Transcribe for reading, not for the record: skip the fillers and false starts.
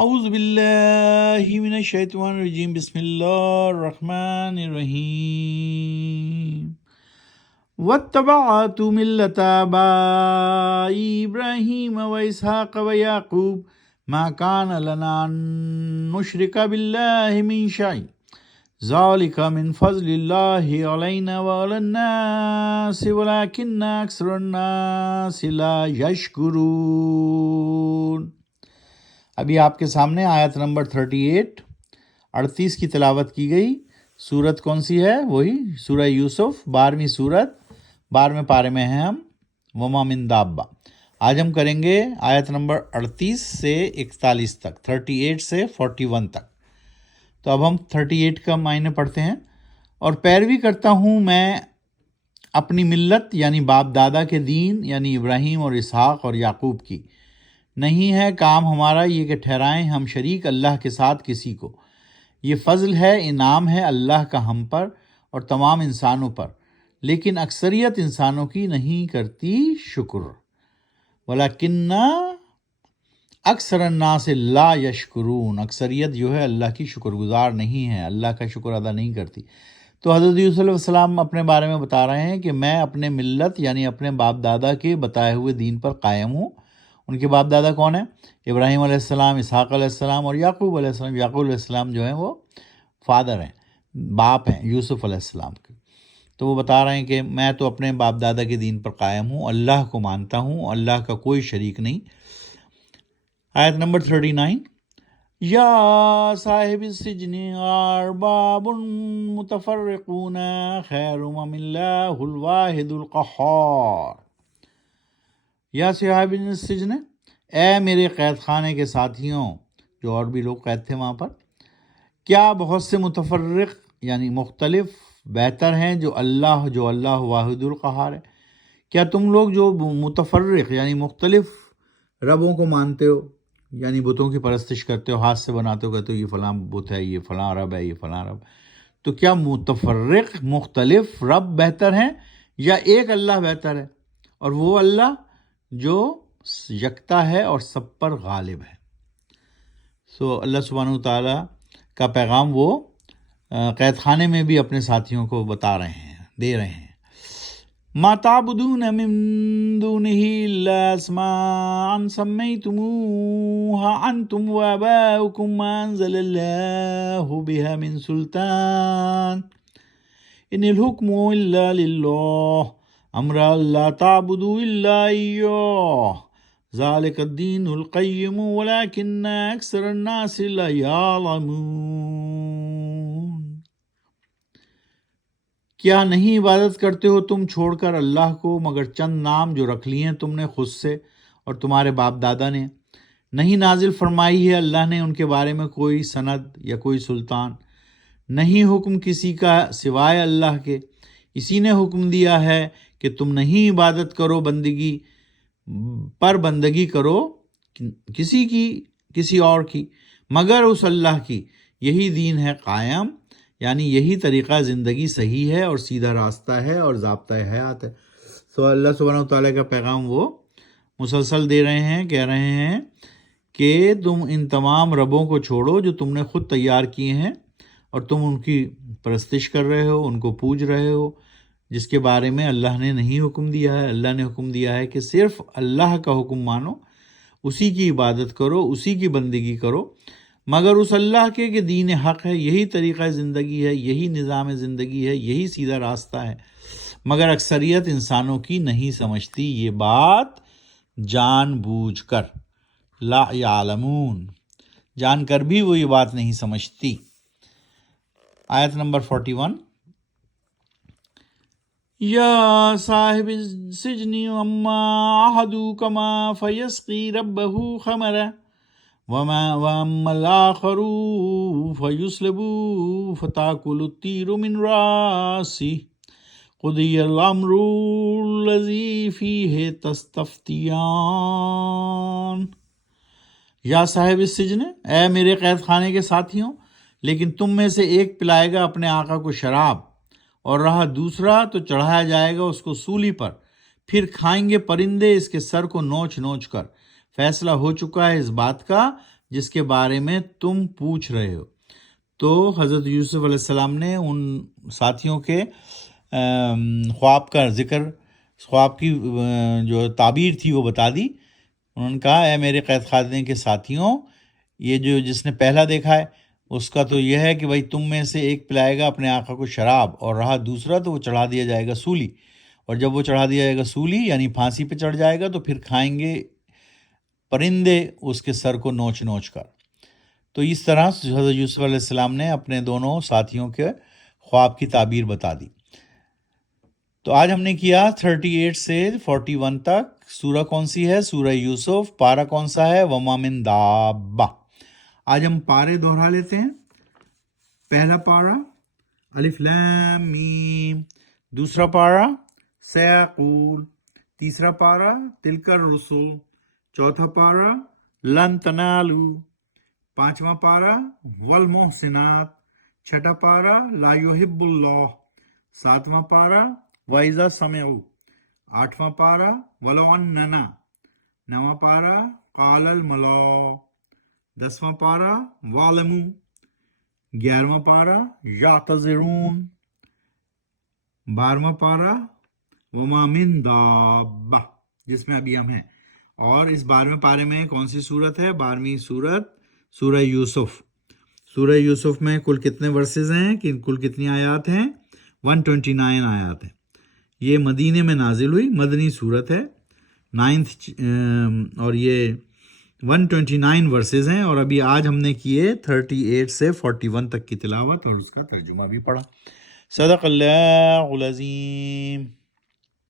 اعوذ باللہ من الشیطان الرجیم بسم اللہ الرحمن الرحیم واتبعت ملۃ آبائی ابراہیم واسحاق ویعقوب ما کان لنا ان نشرک باللہ من شیء ذلک من فضل اللہ علینا وعلی الناس ولکن اکثر الناس لا یشکرون۔ ابھی آپ کے سامنے آیت نمبر 38 کی تلاوت کی گئی۔ سورت کون سی ہے؟ وہی سورہ یوسف، 12ویں سورت، 12ویں پارے میں ہیں ہم، وما من دابہ۔ آج ہم کریں گے آیت نمبر 38 سے 41 تک، 38 سے 41 تک۔ تو اب ہم 38 کا معنی پڑھتے ہیں۔ اور پیروی کرتا ہوں میں اپنی ملت یعنی باپ دادا کے دین یعنی ابراہیم اور اسحاق اور یعقوب کی۔ نہیں ہے کام ہمارا یہ کہ ٹھہرائیں ہم شریک اللہ کے ساتھ کسی کو۔ یہ فضل ہے، انعام ہے اللہ کا ہم پر اور تمام انسانوں پر، لیکن اکثریت انسانوں کی نہیں کرتی شکر۔ وَلَكِنَّ اکثر الناس لا یشکرون، اکثریت جو ہے اللہ کی شکر گزار نہیں ہے، اللہ کا شکر ادا نہیں کرتی۔ تو حضرت یوسف علیہ السلام اپنے بارے میں بتا رہے ہیں کہ میں اپنے ملت یعنی اپنے باپ دادا کے بتائے ہوئے دین پر قائم ہوں۔ ان کے باپ دادا کون ہیں؟ ابراہیم علیہ السلام، اسحاق علیہ السلام اور یعقوب علیہ السلام۔ یعقوب علیہ السلام جو ہیں وہ فادر ہیں، باپ ہیں یوسف علیہ السلام کے۔ تو وہ بتا رہے ہیں کہ میں تو اپنے باپ دادا کے دین پر قائم ہوں، اللہ کو مانتا ہوں، اللہ کا کوئی شریک نہیں۔ آیت نمبر 39، یا صاحب السجن ارباب متفرقون خیر ام اللہ الواحد القہار۔ یا صاحب السجن، اے میرے قید خانے کے ساتھیوں، جو اور بھی لوگ قید تھے وہاں پر، کیا بہت سے متفرق یعنی مختلف بہتر ہیں جو اللہ واحد القہار ہے؟ کیا تم لوگ جو متفرق یعنی مختلف ربوں کو مانتے ہو، یعنی بتوں کی پرستش کرتے ہو، ہاتھ سے بناتے ہو، کہتے ہو یہ فلاں بت ہے، یہ فلاں رب ہے، یہ فلاں رب، تو کیا متفرق مختلف رب بہتر ہیں یا ایک اللہ بہتر ہے؟ اور وہ اللہ جو یکتا ہے اور سب پر غالب ہے۔ اللہ سبحانہ وتعالیٰ کا پیغام وہ قید خانے میں بھی اپنے ساتھیوں کو بتا رہے ہیں، دے رہے ہیں۔ ما تعبدون من دونہ الا اسماء سمیتموها انتم وآباؤکم ما انزل اللہ بها من سلطان ان الحکم الا للہ امر اللہ تعبدوا الا ایہ ذالک الدین القیم ولکن اکثر الناس لا یعلمون۔ کیا نہیں عبادت کرتے ہو تم چھوڑ کر اللہ کو مگر چند نام جو رکھ لیے ہیں تم نے خود سے اور تمہارے باپ دادا نے؟ نہیں نازل فرمائی ہے اللہ نے ان کے بارے میں کوئی سند یا کوئی سلطان، نہیں حکم کسی کا سوائے اللہ کے۔ اسی نے حکم دیا ہے کہ تم نہیں عبادت کرو، بندگی کرو کسی اور کی مگر اس اللہ کی۔ یہی دین ہے قائم، یعنی یہی طریقہ زندگی صحیح ہے اور سیدھا راستہ ہے اور ضابطہ حیات ہے۔ اللہ سبحانہ وتعالیٰ کا پیغام وہ مسلسل دے رہے ہیں، کہہ رہے ہیں کہ تم ان تمام ربوں کو چھوڑو جو تم نے خود تیار کیے ہیں اور تم ان کی پرستش کر رہے ہو، ان کو پوج رہے ہو، جس کے بارے میں اللہ نے نہیں حکم دیا ہے۔ اللہ نے حکم دیا ہے کہ صرف اللہ کا حکم مانو، اسی کی عبادت کرو، اسی کی بندگی کرو، مگر اس اللہ کے کہ دین حق ہے، یہی طریقہ زندگی ہے، یہی نظام زندگی ہے، یہی سیدھا راستہ ہے، مگر اکثریت انسانوں کی نہیں سمجھتی یہ بات، جان بوجھ کر، لا یعلمون، جان کر بھی وہ یہ بات نہیں سمجھتی۔ آیت نمبر 41، یا صاحب السجن اما احدکما فیسقی ربہ خمرا واما الاخر فیصلب فتاکل الطیر من راسہ قضی الامر الذی فیہ تستفتیان۔ یا صاحب السجن، اے میرے قید خانے کے ساتھیوں، لیکن تم میں سے ایک پلائے گا اپنے آقا کو شراب اور رہا دوسرا تو چڑھایا جائے گا اس کو سولی پر، پھر کھائیں گے پرندے اس کے سر کو نوچ نوچ کر۔ فیصلہ ہو چکا ہے اس بات کا، جس کے بارے میں تم پوچھ رہے ہو. تو حضرت یوسف علیہ السلام نے ان ساتھیوں کے خواب کا ذکر، خواب کی جو تعبیر تھی وہ بتا دی. انہوں نے کہا اے میرے قید خانے کے ساتھیوں، یہ جو جس نے پہلا دیکھا ہے اس کا تو یہ ہے کہ بھائی تم میں سے ایک پلائے گا اپنے آقا کو شراب، اور رہا دوسرا تو وہ چڑھا دیا جائے گا سولی، اور جب وہ چڑھا دیا جائے گا سولی یعنی پھانسی پہ چڑھ جائے گا تو پھر کھائیں گے پرندے اس کے سر کو نوچ نوچ کر. تو اس طرح حضرت یوسف علیہ السلام نے اپنے دونوں ساتھیوں کے خواب کی تعبیر بتا دی. تو آج ہم نے کیا 38 سے 41 تک. سورہ کون سی ہے؟ سورہ یوسف. پارہ کون سا ہے؟ وما من دابہ. آج ہم پارے دہرا لیتے ہیں. پہلا پارہ الف لام میم. دوسرا پارہ سیقول. تیسرا پارہ تلک الرسل. چوتھا پارہ لن تنالو. پانچواں پارہ والمحسنات. چھٹا پارہ لا یحب اللہ. ساتواں پارہ وَإِذَا سَمِعُوا. آٹھواں پارہ وَلَوْ أَنَّنَا. نواں پارہ قَالَ الْمَلَأُ. دسواں پارہ وَاعْلَمُوا. 11واں پارہ يَعْتَذِرُونَ. 12واں پارہ وَمَا مِن دَابَّةٍ جس میں ابھی ہم ہیں. اور اس 12ویں پارے میں کون سی صورت ہے؟ 12ویں صورت سورہ یوسف. سورہ یوسف میں کل کتنے ورسز ہیں؟ کل کتنی آیات ہیں؟ 129 آیات ہیں. یہ مدینے میں نازل ہوئی، مدنی صورت ہے، 9th اور یہ 129 ورسز ہیں. اور ابھی آج ہم نے کیے 38 سے 41 تک کی تلاوت اور اس کا ترجمہ بھی پڑھا. صدق اللہ العظیم.